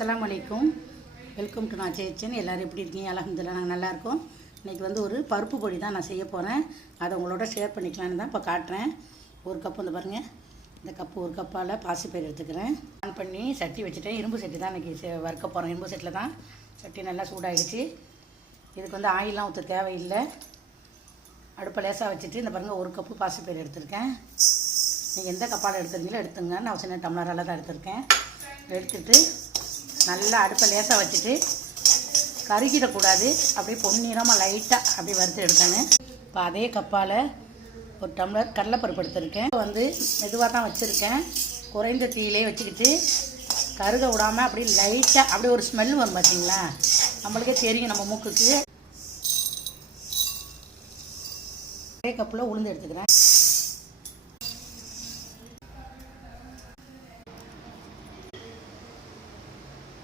அஸ்ஸலாமு அலைக்கும். Welcome to நான் சேச்சன். எல்லோரும் எப்படி இருக்கீங்க? அல்ஹம்துலில்லாஹ் நாங்கள் நல்லாயிருக்கோம். இன்றைக்கி ஒரு பருப்பு பொடி தான் நான் செய்ய போகிறேன். அதை உங்களோட ஷேர் பண்ணிக்கலான்னு தான் இப்போ காட்டுறேன். ஒரு கப்பு வந்து பாருங்கள், இந்த கப்பு ஒரு கப்பால் பாசிப்பயிறு எடுத்துக்கிறேன். ஆன் பண்ணி சட்டி வச்சுட்டேன். இரும்பு சட்டி தான் இன்றைக்கி வறுக்க போகிறேன். இரும்பு சட்டியில் தான் சட்டி நல்லா சூடாகிடுச்சு. இதுக்கு ஆயிலாம் ஊற்ற தேவையில்லை. அடுப்பை லேசாக வச்சுட்டு இந்த பாருங்கள் ஒரு கப்பு பாசிப்பயிறு எடுத்திருக்கேன். நீங்கள் எந்த கப்பால் எடுத்துருக்கீங்களோ எடுத்துங்க. நான் சின்ன டம்ளரால் தான் எடுத்திருக்கேன். எடுத்துட்டு நல்லா அடுப்பை லேசாக வச்சுட்டு கருகிடக்கூடாது, அப்படியே பொன்னிறமாக லைட்டாக அப்படியே வறுத்து எடுக்கணும். இப்போ அதே கப்பால் ஒரு டம்ளர் கடலைப்பருப்பு எடுத்துருக்கேன். மெதுவாக தான் வச்சுருக்கேன். குறைந்த தீயிலே வச்சுக்கிட்டு கருக விடாமல் அப்படியே லைட்டாக அப்படியே ஒரு ஸ்மெல் வரும் பார்த்தீங்களா, நம்மளுக்கே தெரியும் நம்ம மூக்குக்கு. அதே கப்பில் உளுந்து எடுத்துக்கிறேன்.